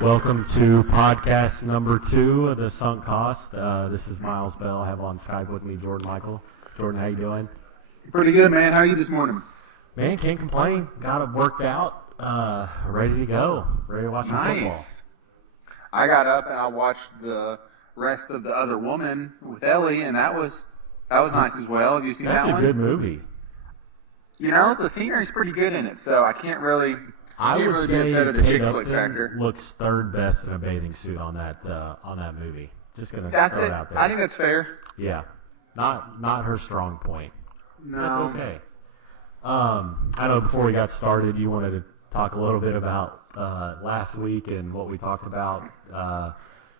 Welcome to podcast number 2 of the Sunk Cost. This is Miles Bell. I have on Skype with me Jordan Michael. Jordan, how you doing? Pretty good, man. How are you this morning? Man, can't complain. Got it worked out. Ready to go. Ready to watch some football. I got up and I watched the rest of The Other Woman with Ellie, and that was nice as well. Have you seen that one? That's a good movie. You know, the scenery's pretty good in it, so I can't really I would be say upset at the Kate chick flick Upton factor. looks third best in a bathing suit on that movie. Just gonna That's throw it it. out there. I think that's fair. Yeah, not her strong point. No. That's okay. I know before we got started, you wanted to talk a little bit about last week and what we talked about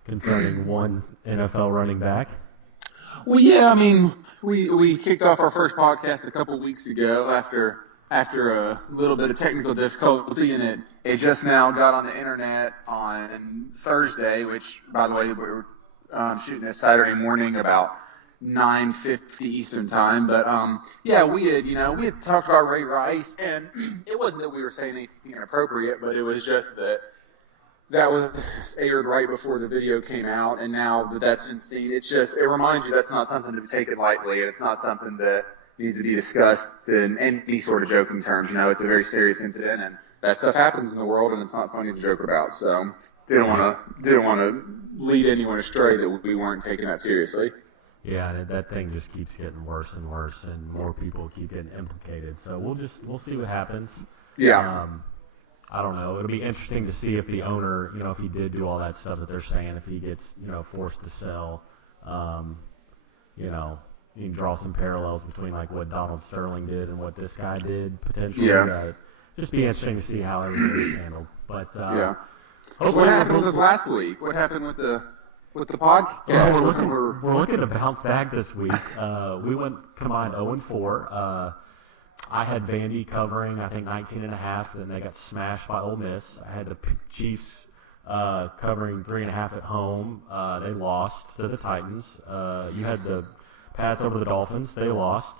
concerning one NFL running back. Well, yeah, I mean, we kicked off our first podcast a couple weeks ago after a little bit of technical difficulty, and it just now got on the internet on Thursday, which, by the way, we were shooting this Saturday morning about 9:50 Eastern time. But yeah, we had talked about Ray Rice, and it wasn't that we were saying anything inappropriate, but it was just that was aired right before the video came out, and now that that's been seen, it reminds you that's not something to be taken lightly, and it's not something that needs to be discussed in any sort of joking terms. You know, it's a very serious incident, and that stuff happens in the world, and it's not funny to joke about. So didn't want to lead anyone astray that we weren't taking that seriously. Yeah, that thing just keeps getting worse and worse, and more people keep getting implicated. So we'll see what happens. Yeah. I don't know. It'll be interesting to see if the owner, if he did do all that stuff that they're saying, if he gets, forced to sell. You can draw some parallels between like what Donald Sterling did and what this guy did potentially. Yeah. Just be interesting to see how everything is handled. But yeah. What happened with us last week? What happened with the podcast? Well, we're looking to bounce back this week. We went combined 0-4. I had Vandy covering, I think, 19.5, and they got smashed by Ole Miss. I had the Chiefs covering 3.5 at home. They lost to the Titans. You had the Pats over the Dolphins. They lost.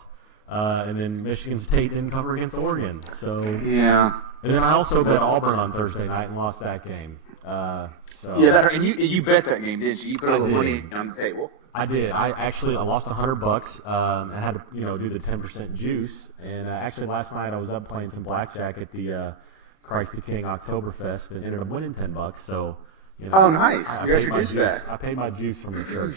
And then Michigan State didn't cover against Oregon. So yeah. And then I also bet Auburn on Thursday night and lost that game. And you bet that game, didn't you? You put a little money on the table. I did. I lost $100. I had to do the 10% juice. And actually last night I was up playing some blackjack at the Christ the King Oktoberfest and ended up winning $10. So oh, nice! I you got paid your my juice back. I paid my juice from the church.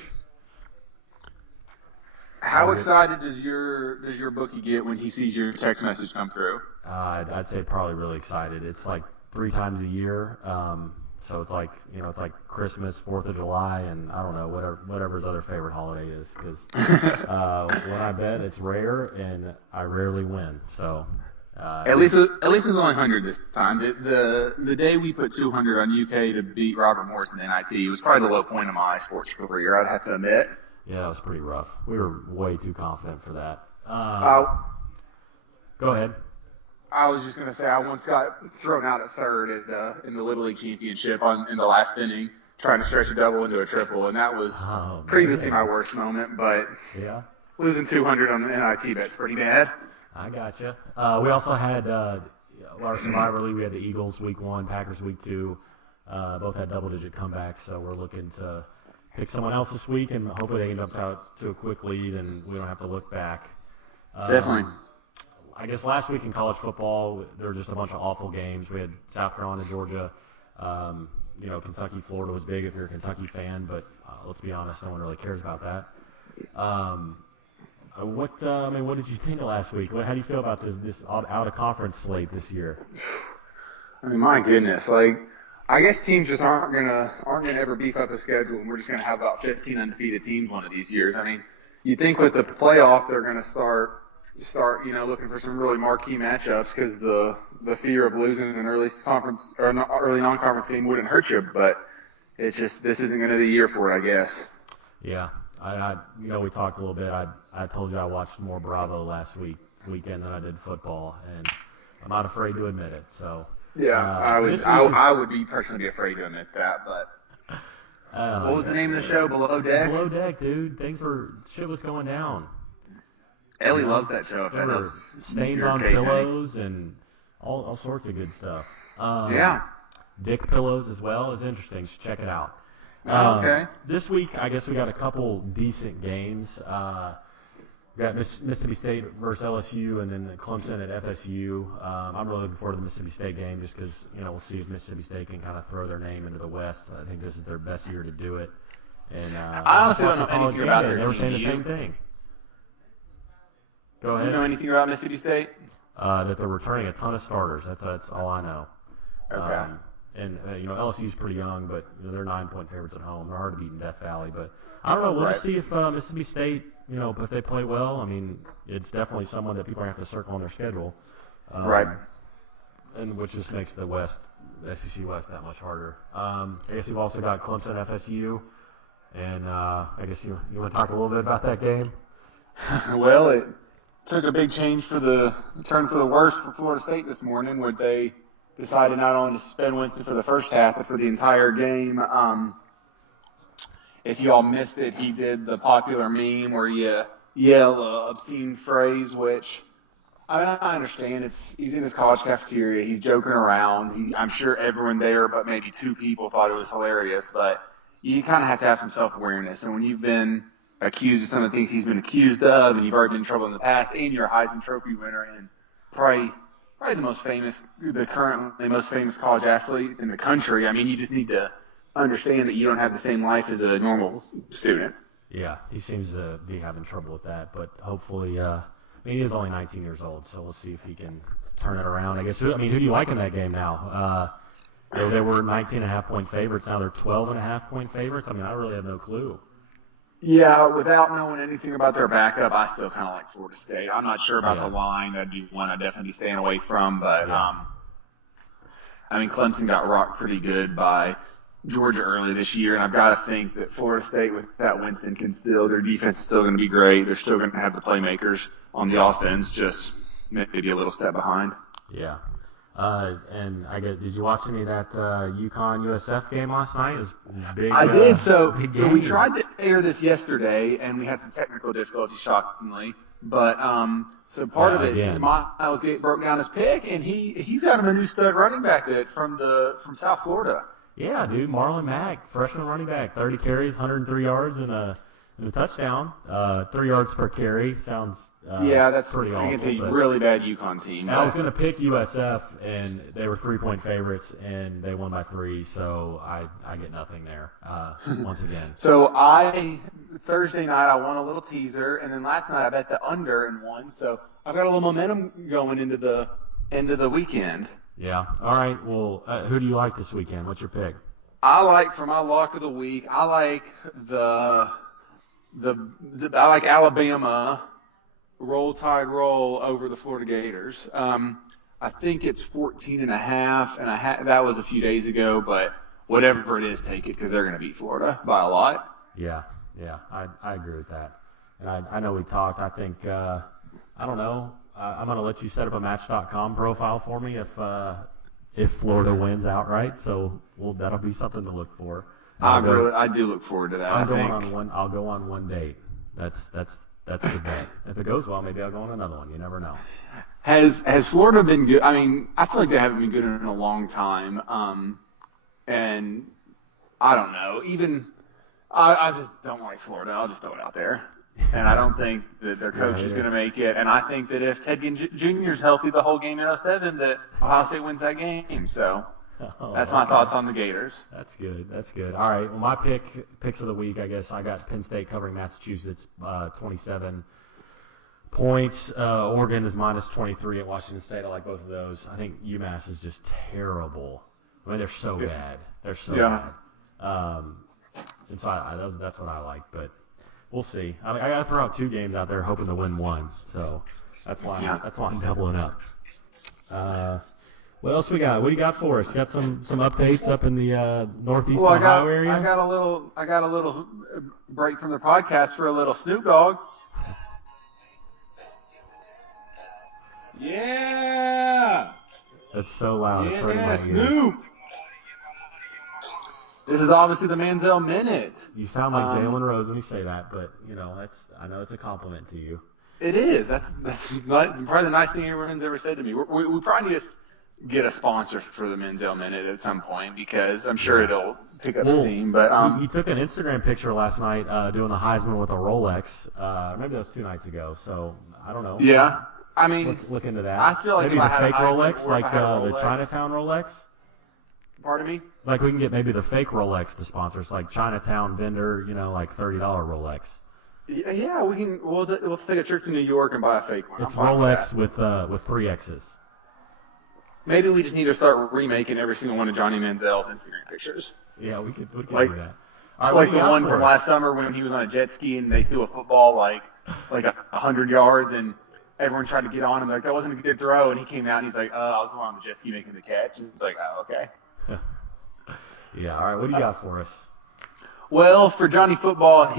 How excited does your bookie get when he sees your text message come through? I'd say probably really excited. It's like 3 times a year. So it's like it's like Christmas, 4th of July, and I don't know whatever his other favorite holiday is. Because when I bet, it's rare, and I rarely win. So at least it was only 100 this time. The day we put 200 on UK to beat Robert Morris in NIT was probably the low point of my sports career. I'd have to admit. Yeah, that was pretty rough. We were way too confident for that. Go ahead. I was just going to say I once got thrown out at third in the Little League Championship in the last inning, trying to stretch a double into a triple, and that was previously my worst moment. But losing 200 on the NIT bet's pretty bad. I gotcha. We also had our Survivor League. We had the Eagles week 1, Packers week 2. Both had double-digit comebacks, so we're looking to pick someone else this week, and hopefully they can jump out to a quick lead, and we don't have to look back. Definitely. I guess last week in college football, there were just a bunch of awful games. We had South Carolina, Georgia. Kentucky, Florida was big if you're a Kentucky fan, but let's be honest, no one really cares about that. What did you think of last week? How do you feel about this out-of-conference slate this year? I mean, my goodness, I guess teams just aren't gonna ever beef up a schedule, and we're just gonna have about 15 undefeated teams one of these years. I mean, you'd think with the playoff they're gonna start looking for some really marquee matchups because the fear of losing an early conference or an early non-conference game wouldn't hurt you, but it's just this isn't gonna be the year for it, I guess. Yeah, we talked a little bit. I told you I watched more Bravo last weekend than I did football, and I'm not afraid to admit it. So. Yeah, I would be personally afraid to admit that, but what was the name of the show? Below Deck? Below Deck, dude. Shit was going down. Ellie loves that show. If that there were stains on pillows and all sorts of good stuff. Yeah. Dick Pillows as well is interesting. So check it out. Okay. This week, I guess we got a couple decent games. We got Mississippi State versus LSU, and then Clemson at FSU. I'm really looking forward to the Mississippi State game just because we'll see if Mississippi State can kind of throw their name into the West. I think this is their best year to do it. And I honestly don't know anything about their They were team. saying the same thing. Go ahead. Do you know anything about Mississippi State? That they're returning a ton of starters. That's all I know. Okay. And LSU's pretty young, but they're 9-point favorites at home. They're hard to beat in Death Valley, but I don't know. We'll just see if Mississippi State, if they play well. I mean, it's definitely someone that people are going to have to circle on their schedule. Right. And which just makes the SEC West that much harder. I guess you've also got Clemson, FSU, and I guess you want to talk a little bit about that game? Well, it took a big change for the worse for Florida State this morning, where they decided not only to suspend Winston for the first half, but for the entire game. If you all missed it, he did the popular meme where you yell an obscene phrase, which I understand. He's in his college cafeteria. He's joking around. I'm sure everyone there but maybe two people thought it was hilarious, but you kind of have to have some self-awareness. And when you've been accused of some of the things he's been accused of, and you've already been in trouble in the past, and you're a Heisman Trophy winner, and probably the currently most famous college athlete in the country, I mean, you just need to understand that you don't have the same life as a normal student. Yeah, he seems to be having trouble with that, but hopefully, he is only 19 years old, so we'll see if he can turn it around. I guess. Who do you like in that game now? They were 19.5-point favorites. Now they're 12.5-point favorites. I mean, I really have no clue. Yeah, without knowing anything about their backup, I still kind of like Florida State. I'm not sure about the line. That'd be one I'd definitely be staying away from. But, Clemson got rocked pretty good by Georgia early this year, and I've got to think that Florida State without Winston their defense is still going to be great. They're still going to have the playmakers on the offense, just maybe a little step behind. Yeah. And did you watch any of that UConn USF game last night? It was big. I did. So we tried to air this yesterday, and we had some technical difficulties, shockingly. But so part of it, Miles broke down his pick, and he's got him a new stud running back from South Florida. Yeah, dude, Marlon Mack, freshman running back, 30 carries, 103 yards, and a touchdown. 3 yards per carry sounds that's pretty awful. It's a really bad UConn team. I was going to pick USF, and they were 3-point favorites, and they won by 3, so I get nothing there once again. So Thursday night I won a little teaser, and then last night I bet the under and won. So I've got a little momentum going into the end of the weekend. Yeah. All right. Well, who do you like this weekend? What's your pick? I like for my lock of the week. I like I like Alabama. Roll Tide roll over the Florida Gators. I think it's 14.5, and that was a few days ago. But whatever it is, take it because they're going to beat Florida by a lot. Yeah, I agree with that. And I know we talked. I think I don't know. I'm going to let you set up a Match.com profile for me if Florida wins outright. So that'll be something to look for. I do look forward to that. I'll go on one date. That's the bet. If it goes well, maybe I'll go on another one. You never know. Has Florida been good? I mean, I feel like they haven't been good in a long time. And I don't know. Even I just don't like Florida. I'll just throw it out there. And I don't think that their coach is going to make it. And I think that if Ted Jr. is healthy the whole game in 07, that Ohio State wins that game. So that's my thoughts on the Gators. That's good. All right. Well, my picks of the week, I guess I got Penn State covering Massachusetts, 27 points. Oregon is minus 23 at Washington State. I like both of those. I think UMass is just terrible. I mean, they're so bad. They're so bad. And so that's what I like, but we'll see. I got to throw out 2 games out there hoping to win one. So that's why I'm doubling up. What else we got? What do you got for us? Got some updates up in the northeast Ohio area? I got a little break from the podcast for a little Snoop Dogg. Yeah. That's so loud. Yeah, Snoop. This is obviously the Manziel Minute. You sound like Jalen Rose when you say that, but I know it's a compliment to you. It is. That's probably the nicest thing anyone's ever said to me. We probably need to get a sponsor for the Menzel Minute at some point because I'm sure Yeah. it'll pick up Well, steam. But he took an Instagram picture last night doing the Heisman with a Rolex. Maybe that was 2 nights ago. So I don't know. yeah, I mean, Look into I that. feel like Maybe if I the had a fake Heisman Rolex, or if like I had a the Rolex, Chinatown Rolex. pardon me. Like we can get maybe the fake Rolex to sponsor us, like Chinatown vendor, like $30 Rolex. Yeah, we can. We'll take a trip to New York and buy a fake one. I'm It's fine with Rolex that. with three X's. Maybe we just need to start remaking every single one of Johnny Manziel's Instagram pictures. Yeah, we could Like do that. All right, what like do the you got one for from us? last summer when he was on a jet ski and they threw a football like 100 yards and everyone tried to get on him like that wasn't a good throw and he came out and he's like, I was the one on the jet ski making the catch. And it's like, oh, okay. Yeah, all right, what do you got for us? Well, for Johnny Football,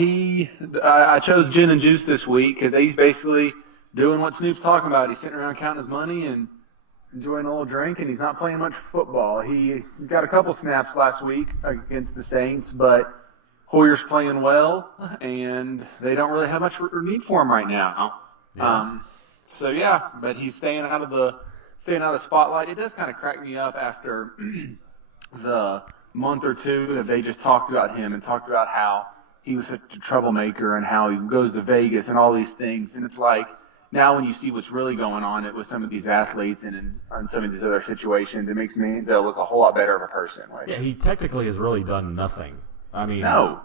I chose Gin and Juice this week because he's basically doing what Snoop's talking about. He's sitting around counting his money and enjoying a little drink, and he's not playing much football. He got a couple snaps last week against the Saints, but Hoyer's playing well, and they don't really have much need for him right now. Yeah. So yeah, but he's staying out of the spotlight. It does kind of crack me up after the month or two that they just talked about him and talked about how he was such a troublemaker and how he goes to Vegas and all these things. And it's like now when you see what's really going on with some of these athletes and in some of these other situations, it makes Manziel look a whole lot better of a person. Yeah, he technically has really done nothing. No.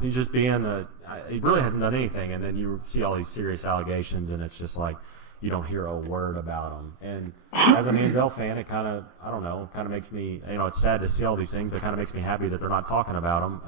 He's just being he really hasn't done anything, and then you see all these serious allegations, and it's just like you don't hear a word about him. And as a Manziel fan, it kind of makes me, it's sad to see all these things, but it kind of makes me happy that they're not talking about him.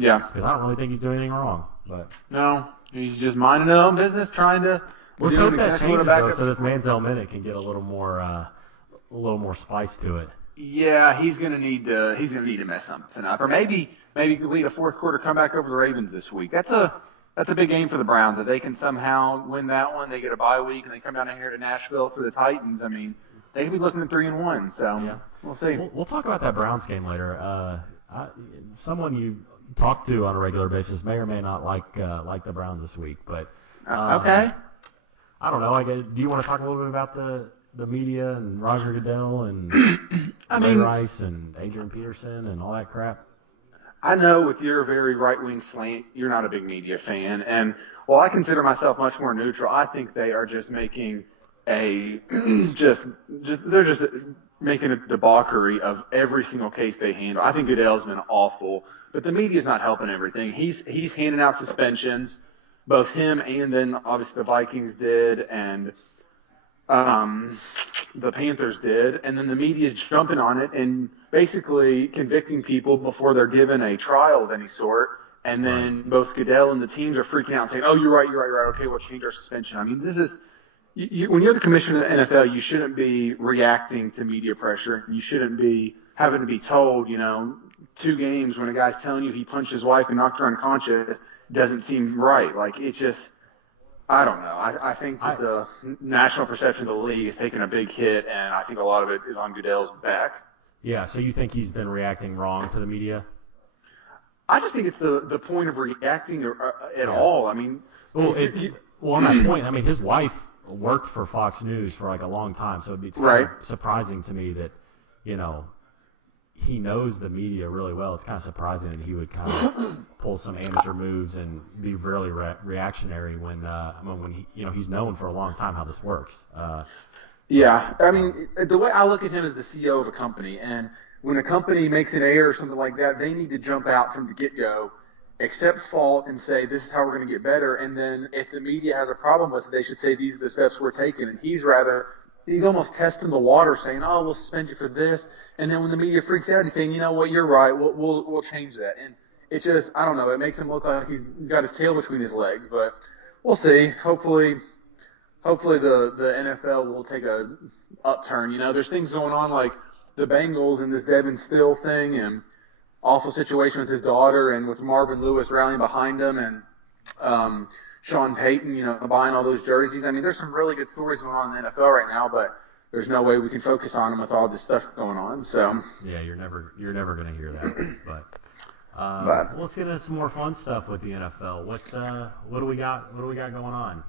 Yeah. Because I don't really think he's doing anything wrong. But No, he's just minding his own business, trying to. let's do hope that exactly what a changes though, backup- so this Manziel minute can get a little more spice to it. Yeah, he's gonna need to mess something up, or maybe lead a fourth quarter comeback over the Ravens this week. That's a big game for the Browns. If they can somehow win that one, they get a bye week and they come down here to Nashville for the Titans. I mean, they could be looking at 3-1. So Yeah. we'll see. We'll talk about that Browns game later. Someone you talk to on a regular basis may or may not like the Browns this week, but Okay. I don't know. Do you want to talk a little bit about the media and Roger Goodell and Ray Rice and Adrian Peterson and all that crap? I know with your very right-wing slant, you're not a big media fan, and while I consider myself much more neutral, I think they are just making a they're just making a debauchery of every single case they handle. I think Goodell's been awful, but the media's not helping everything. He's handing out suspensions, both him and then obviously the Vikings did, and the Panthers did, and then the media is jumping on it and basically convicting people before they're given a trial of any sort. And then both Goodell and the teams are freaking out and saying, "Oh, you're right. Okay, we'll change our suspension." I mean, this is when you're the commissioner of the NFL, you shouldn't be reacting to media pressure. You shouldn't be having to be told, 2 games when a guy's telling you he punched his wife and knocked her unconscious doesn't seem right. Like it's just. I don't know. I think that the national perception of the league is taking a big hit, and I think a lot of it is on Goodell's back. Yeah, so you think he's been reacting wrong to the media? I just think it's the point of reacting at all. I mean, well, on that point, I mean, his wife worked for Fox News for like a long time, so it's kind of surprising to me that, he knows the media really well. It's kind of surprising that he would kind of pull some amateur moves and be really reactionary when he's known for a long time how this works. Yeah, I mean, the way I look at him as the CEO of a company, and when a company makes an error or something like that, they need to jump out from the get-go, accept fault, and say, this is how we're going to get better. And then if the media has a problem with it, they should say, these are the steps we're taking. And he's almost testing the water, saying, oh, we'll suspend you for this. And then when the media freaks out, he's saying, you know what, you're right, we'll change that. And it just, I don't know, it makes him look like he's got his tail between his legs. But we'll see. Hopefully the NFL will take a upturn. There's things going on like the Bengals and this Devin Still thing and awful situation with his daughter and with Marvin Lewis rallying behind him and Sean Payton, buying all those jerseys. I mean, there's some really good stories going on in the NFL right now, but there's no way we can focus on them with all this stuff going on. So yeah, you're never going to hear that. But let's get into some more fun stuff with the NFL. What do we got? What do we got going on?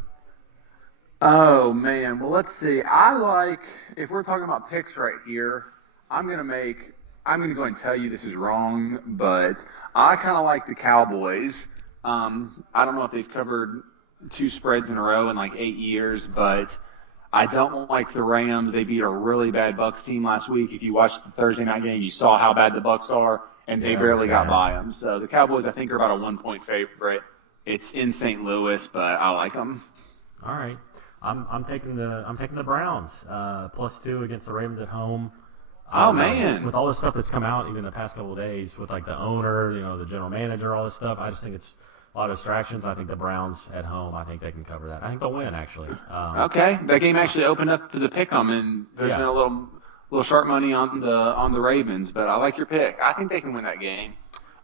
Oh man, well let's see. If we're talking about picks right here, I'm gonna make I'm gonna go and tell you this is wrong, but I kind of like the Cowboys. I don't know if they've covered two spreads in a row in like 8 years, but I don't like the Rams. They beat a really bad Bucks team last week. If you watched the Thursday night game, you saw how bad the Bucks are, and Yeah, they that was barely got bad. by them. So the Cowboys, I think, are about a 1 point favorite. It's in St. Louis, but I like them. All right. I'm taking the Browns +2 against the Ravens at home. Oh With man. all the stuff that's come out even the past couple of days with like the owner, the general manager, all this stuff, I just think it's a lot of distractions. I think the Browns at home, I think they can cover that. I think they'll win actually. Okay, that game actually opened up as a pick 'em, and there's Yeah. been a little sharp money on the Ravens, but I like your pick. I think they can win that game.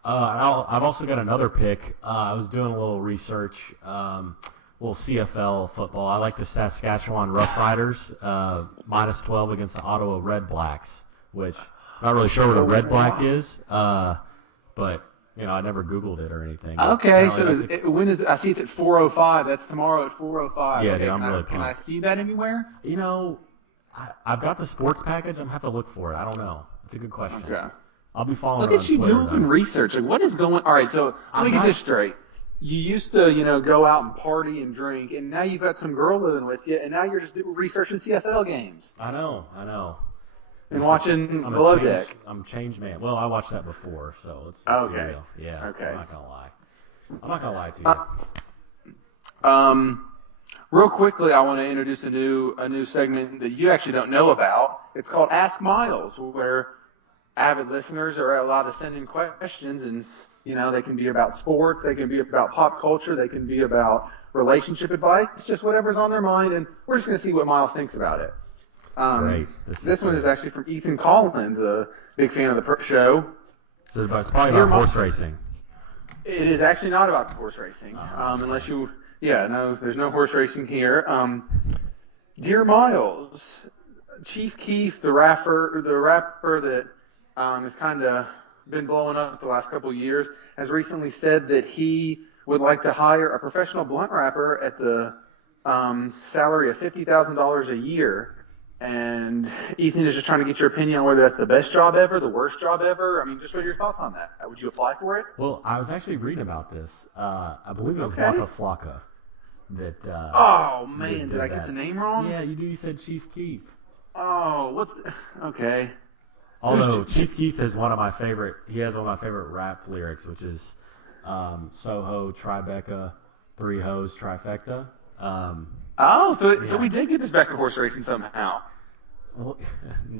I've also got another pick. I was doing a little research, little CFL football. I like the Saskatchewan Roughriders, -12 against the Ottawa Red Blacks, which I'm not really sure what a red black is, but I never Googled it or anything. But Okay, apparently so that's when is I see it's at 4:05. That's tomorrow at 4:05. yeah, dude, Okay, I'm really can I pumped. see that anywhere? You know, I've got the sports package. I'm gonna have to look for it. I don't know. It's a good question. Okay. I'll be following Look it on at you Twitter doing though. research. Like, what is going? All right, so let I've me get got this straight. You used to, go out and party and drink, and now you've got some girl living with you, and now you're just researching CFL games I know. and watching I'm a Below change. Deck. I'm a changed man. Well, I watched that before, so let's be Okay. real. Yeah, I'm Okay. not gonna lie. I'm not gonna lie to Uh, you. um, real quickly, I want to introduce a new segment that you actually don't know about. It's called Ask Miles, where avid listeners are allowed to send in questions, and they can be about sports, they can be about pop culture, they can be about relationship advice, just whatever's on their mind, and we're just going to see what Miles thinks about it. Great. This is This one is good. actually from Ethan Collins, a big fan of the show. So it's probably Dear about Miles, horse racing. it is actually not about horse racing, Okay. unless yeah, no, there's no horse racing here. Dear Miles, Chief Keef, the rapper that has kind of been blowing up the last couple of years, has recently said that he would like to hire a professional blunt rapper at the salary of $50,000 a year. And Ethan is just trying to get your opinion on whether that's the best job ever, the worst job ever. I mean, just what are your thoughts on that? Would you apply for it? Well, I was actually reading about this. I believe it was Okay. Waka Flocka that Oh that man, did I did get the that. name wrong? Yeah, you do. You said Chief Keef. Oh, okay? Who's Although Chief Keef is one of my favorite. He has one of my favorite rap lyrics, which is Soho, Tribeca, three hoes, trifecta. Um, Oh, so yeah. we did get this back to horse racing somehow. Well,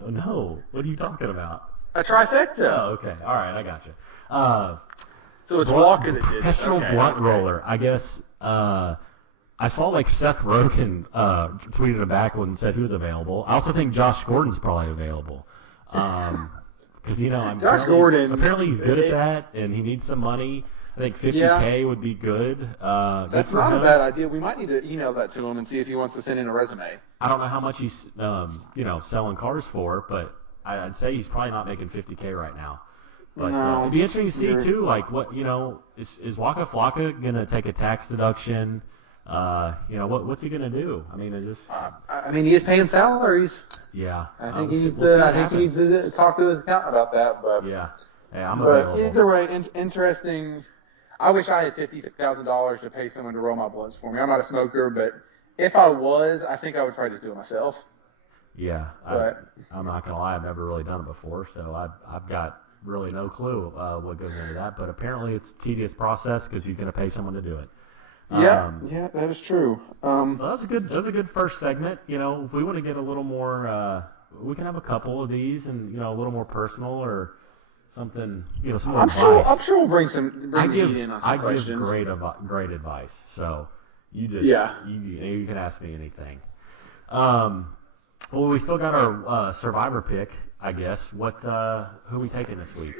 no. What are you talking about? A trifecta. Oh, okay. All right, I got you. Uh, So it's Walker that did this. professional Okay, blunt okay. roller. I guess I saw like Seth Rogen tweeted it back and said he was available. I also think Josh Gordon's probably available. Because Josh Gordon. apparently he's good at that, and he needs some money. I think Yeah, 50K would be good. Good that's for not a him. bad idea. We might need to email that to him and see if he wants to send in a resume. I don't know how much he's selling cars for, but I'd say he's probably not making 50K right now. But it'd No, be interesting to see you're. too, like what is Waka Flocka gonna take a tax deduction? What's he gonna do? I mean, I mean, he is paying salaries. yeah. I think We'll see I what think he happens. needs to talk to his accountant about that. Yeah. Hey, I'm But available. either way, interesting. I wish I had $50,000 to pay someone to roll my blunts for me. I'm not a smoker, but if I was, I think I would probably just do it myself. Yeah. But I'm not gonna lie, I've never really done it before, so I've got really no clue what goes into that. But apparently, it's a tedious process because he's gonna pay someone to do it. yeah, Um, yeah, that is true. Well, that was a good first segment. If we want to get a little more, we can have a couple of these, and a little more personal or something. Some more advice. I'm sure we'll bring I the give heat in on I some give questions. great advice. So you just Yeah. you can ask me anything. Um, well, we still got our survivor pick, I guess. Who are we taking this week?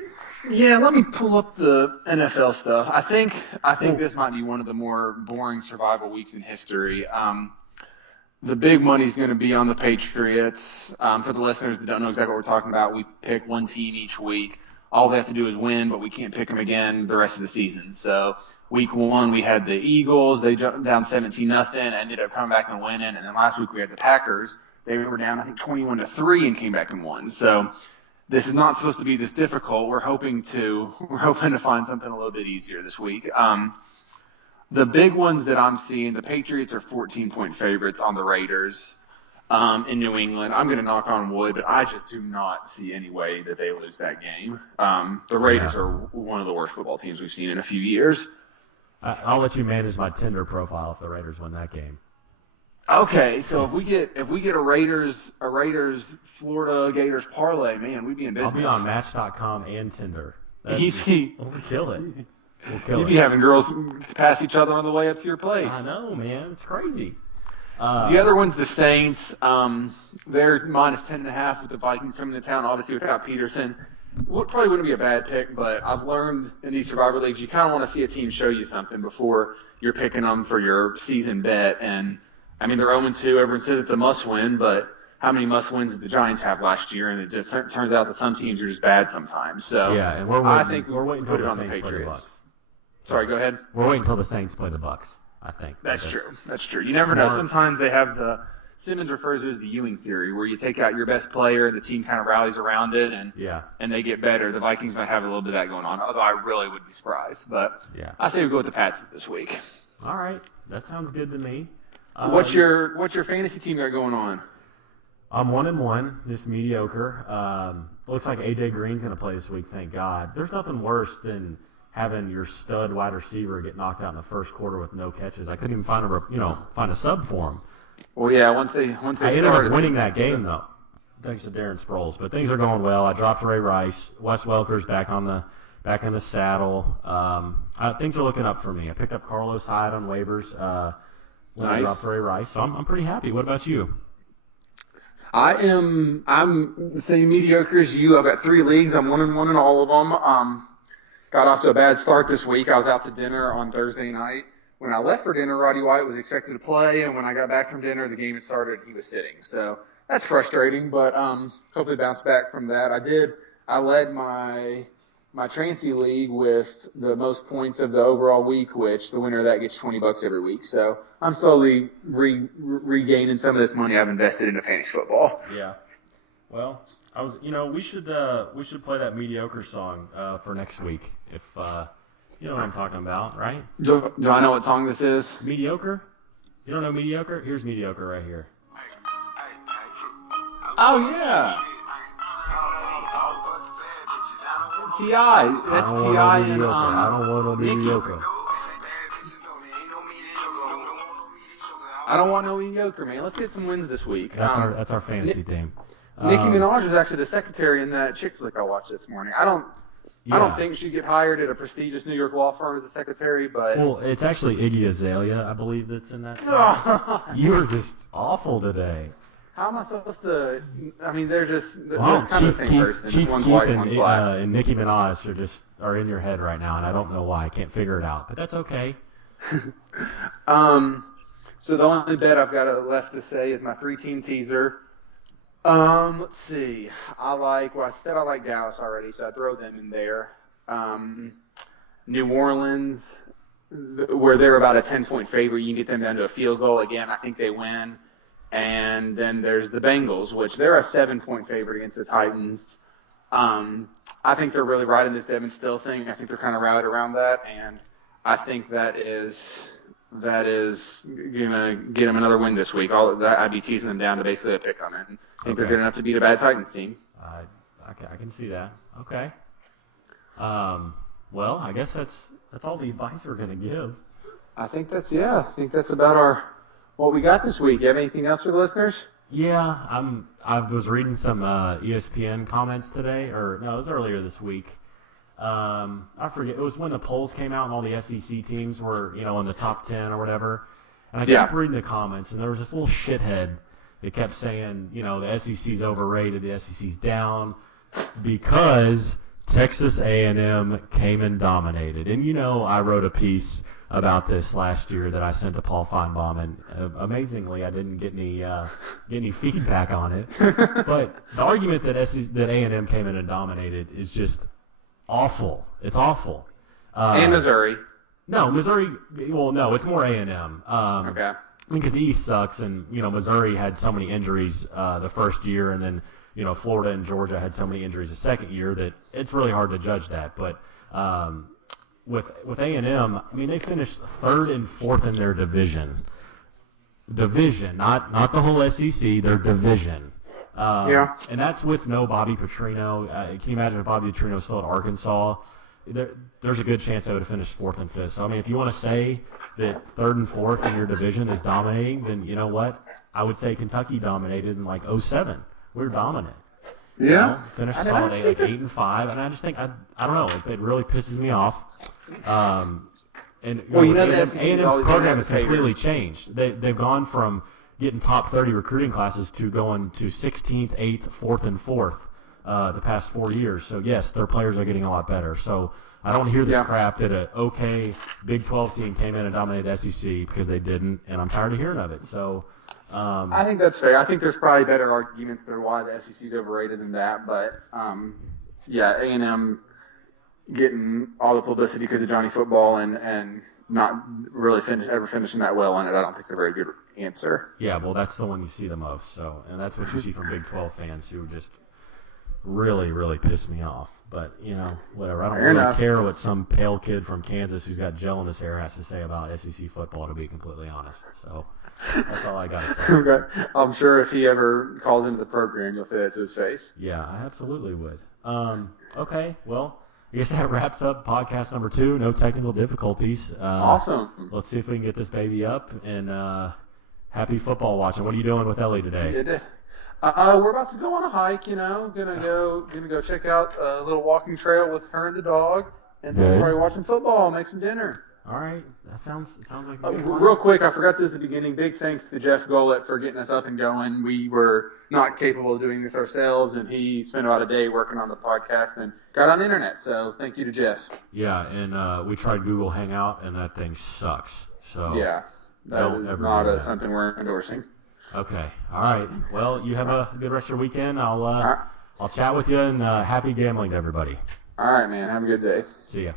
Yeah, let me pull up the NFL stuff. I think Well, this might be one of the more boring survival weeks in history. The big money's going to be on the Patriots. For the listeners that don't know exactly what we're talking about, we pick one team each week. all they have to do is win, but we can't pick them again the rest of the season. So week 1, we had the Eagles. They jumped down 17-0, ended up coming back and winning. And then last week we had the Packers. They were down, I think, 21-3 and came back and won. So this is not supposed to be this difficult. We're hoping to find something a little bit easier this week. The big ones that I'm seeing, the Patriots are 14-point favorites on the Raiders in New England. I'm going to knock on wood, but I just do not see any way that they lose that game. The Raiders are one of the worst football teams we've seen in a few years. I'll let you manage my Tinder profile if the Raiders win that game. Okay, so if we get a Raiders Florida Gators parlay, man, we'd be in business. I'll be on Match.com and Tinder. We'll kill it. You'd be having girls pass each other on the way up to your place. I know, man. It's crazy. The other one's the Saints. They're minus 10.5 with the Vikings coming to town, obviously without Peterson. Probably wouldn't be a bad pick, but I've learned in these Survivor Leagues, you kind of want to see a team show you something before you're picking them for your season bet. And, I mean, they're 0-2. Everyone says it's a must-win, but how many must-wins did the Giants have last year? And it just turns out that some teams are just bad sometimes. So yeah, and I think we're waiting until put it on the Patriots. Sorry, go ahead. We're waiting until the Saints play the Bucs, I think. That's true. That's true. You never know. Sometimes they have Simmons refers to it as the Ewing theory, where you take out your best player, the team kind of rallies around it, and they get better. The Vikings might have a little bit of that going on, although I really would be surprised. But I say we go with the Pats this week. All right. That sounds good to me. What's your fantasy team got going on? I'm 1-1, just mediocre. Looks like A.J. Green's going to play this week, thank God. There's nothing worse than having your stud wide receiver get knocked out in the first quarter with no catches. I couldn't even find a sub for him. Well, yeah, once they I ended up winning that game though, thanks to Darren Sproles. But things are going well. I dropped Ray Rice. Wes Welker's back in the saddle. Things are looking up for me. I picked up Carlos Hyde on waivers when I dropped Ray Rice, so I'm pretty happy. What about you? I'm the same mediocre as you. I've got 3 leagues. I'm 1-1 in all of them. Got off to a bad start this week. I was out to dinner on Thursday night. When I left for dinner, Roddy White was expected to play, and when I got back from dinner, the game had started. He was sitting, so that's frustrating. But hopefully bounce back from that. I led my Transy league with the most points of the overall week, which the winner of that gets $20 every week. So I'm slowly regaining some of this money I've invested into fantasy football. Yeah. Well, we should play that mediocre song for next week if you know what I'm talking about, right? Do I know what song this is? Mediocre? You don't know mediocre? Here's mediocre right here. Oh yeah. T.I. That's T.I. and I don't want no mediocre. I don't want no mediocre, man. Let's get some wins this week. That's our fantasy team. Nicki Minaj was actually the secretary in that chick flick I watched this morning. I don't think she'd get hired at a prestigious New York law firm as a secretary, but... Well, it's actually Iggy Azalea, I believe, that's in that song. You were just awful today. How am I supposed to... I mean, they're kind of the same person. Chief one's Keef white, and, one's black. And Nicki Minaj are in your head right now, and I don't know why. I can't figure it out, but that's okay. So the only bet I've got left to say is my 3-team teaser. Let's see. I said I like Dallas already, so I throw them in there. New Orleans, where they're about a 10-point favorite, you can get them down to a field goal. Again, I think they win. And then there's the Bengals, which they're a 7-point favorite against the Titans. I think they're really riding this Devin Still thing. I think they're kind of rallied around that, and I think that is gonna get them another win this week. All that, I'd be teasing them down to basically a pick on it. I think they're good enough to beat a bad Titans team. I can see that. Okay. Well, I guess that's all the advice we're gonna give. I think that's about what we got this week. You have anything else for the listeners? Yeah, I was reading some ESPN comments today, or no, it was earlier this week. I forget. It was when the polls came out and all the SEC teams were, in the top 10 or whatever. And I kept reading the comments, and there was this little shithead that kept saying, the SEC's overrated, the SEC's down, because Texas A&M came and dominated. And I wrote a piece about this last year that I sent to Paul Feinbaum, and amazingly, I didn't get any feedback on it. But the argument that A&M came in and dominated is just awful. It's awful. And Missouri. No, Missouri. Well, no, it's more A&M. Okay. I mean, because the East sucks, and Missouri had so many injuries the first year, and then Florida and Georgia had so many injuries the second year that it's really hard to judge that. But with A&M, I mean, they finished third and fourth in their division. Division, not the whole SEC. Their division. Yeah. And that's with no Bobby Petrino. Can you imagine if Bobby Petrino was still at Arkansas? There's a good chance they would have finished fourth and fifth. So, I mean, if you want to say that third and fourth in your division is dominating, then you know what? I would say Kentucky dominated in like 07. We were dominant. Yeah. Finished solid like 8-5, and I just think I don't know. It really pisses me off. And A&M's program has completely changed. They've gone from getting top 30 recruiting classes to going to 16th, 8th, 4th, and 4th the past 4 years. So, yes, their players are getting a lot better. So I don't hear this crap that an okay Big 12 team came in and dominated the SEC because they didn't, and I'm tired of hearing of it. So I think that's fair. I think there's probably better arguments for why the SEC is overrated than that. But, A&M getting all the publicity because of Johnny Football and not really ever finishing that well in it, I don't think it's a very good answer. Yeah, well, that's the one you see the most. So, and that's what you see from Big 12 fans who just really, really piss me off. But, whatever. I don't really care what some pale kid from Kansas who's got gel in his hair has to say about SEC football, to be completely honest. So that's all I got to say. Okay. I'm sure if he ever calls into the program, you'll say that to his face. Yeah, I absolutely would. Okay, well, I guess that wraps up podcast number 2. No technical difficulties. Awesome. Let's see if we can get this baby up. And happy football watching. What are you doing with Ellie today? We're about to go on a hike. Gonna go check out a little walking trail with her and the dog, and then probably watch some football, make some dinner. All right, it sounds like a good real quick. I forgot this at the beginning. Big thanks to Jeff Golett for getting us up and going. We were not capable of doing this ourselves, and he spent about a day working on the podcast and got on the internet. So thank you to Jeff. Yeah, and we tried Google Hangout, and that thing sucks. So yeah, that is not something we're endorsing. Okay. All right. Well, you have a good rest of your weekend. I'll chat with you, and happy gambling to everybody. All right, man. Have a good day. See ya.